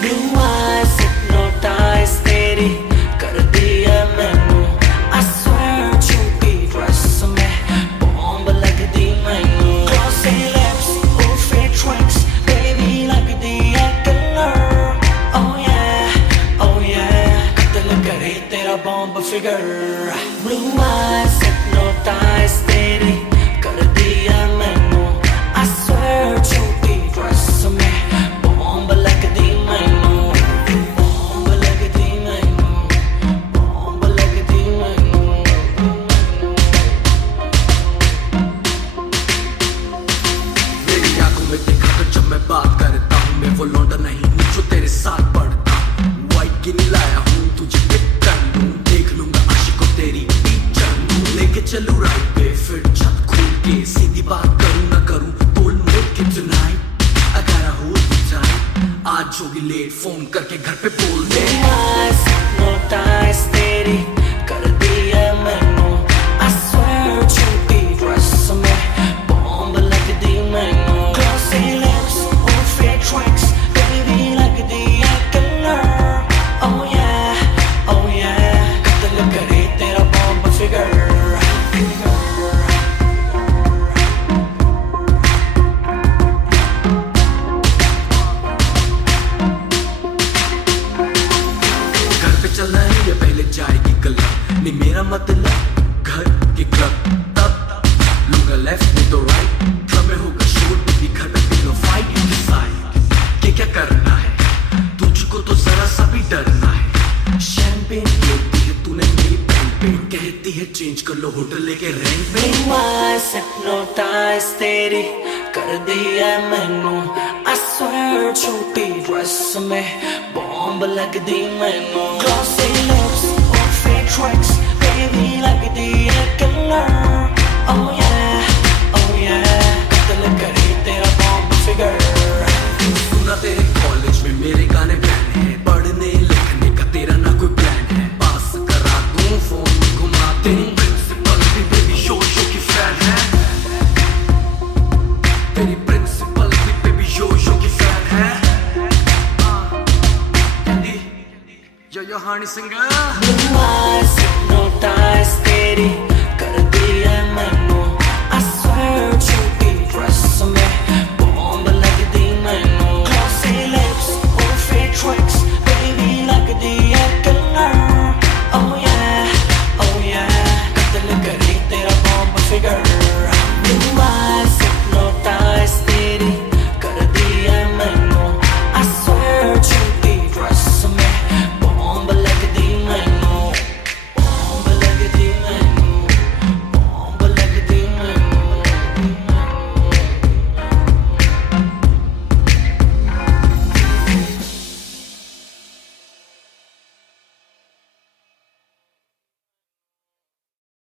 Blue eyes hypnotize तेरी कर दिया मैनू I swear झूठी ड्रेस में बॉम्ब लगदी मैनू Glossy lips, oh fit tricks baby लगदी है killer Oh yeah दिल करे तेरा bomb figure Blue eyes hypnotize तेरी कर दिया मैनू I swear झूठी ड्रेस में बॉम्ब लगदी बात करता हूँ मैं वो लौंडा नहीं हूँ जो तेरे साथ पढ़ता हूँ वाइट की नहीं लाया हूँ तुझे पिक कर लूँ देख लूंगा आशिक को तेरी टीचर लूँ लेके चलूँ राइट पे फिर छत खोल के सीधी बात करूँ ना करूँ तोल मोड़ के tonight I gotta hold you tight आज होगी लेट फोन करके घर पे बोल दे hypnotize तेरी कर दिया मैनू I swear झूठी ड्रेस में बॉम्ब लगदी मैनू Glossy lips, oh fit tricks baby लगदी है killer Oh yeah दिल करे तेरा बॉम्ब फिगर चलना है या पहले जाएगी गलत नहीं मेरा मतलब घर के क्लब तब लूंगा लेफ्ट में तो राइट ड्रम में होगा शोर भी घर पे पिलो फाइट यू डिसाइड कि क्या करना है तुझको तो जरा सा भी डरना है शैंपेन कहती है तूने मेरी पेन कहती है चेंज कर लो होटल लेके रेंट पे hypnotize तेरी कर दिया मैनू I swear झूठी ड्रेस में बॉम्ब लगदी मैनू Glossy lips, oh fit tricks baby लगदी है killer Oh yeah दिल करे तेरा बॉम्ब फिगर सुना तेरे कॉलेज में मेरे गाने बैन है पढ़ने लिखने का तेरा ना कोई प्लान है पास करा दूं फोन घुमा तेरी प्रिंसिपल भी बेबी शो की फैन है तेरी प्रिंसिपल भी बेबी शो की फैन है Yo honey singer Blue eyes hypnotize तेरी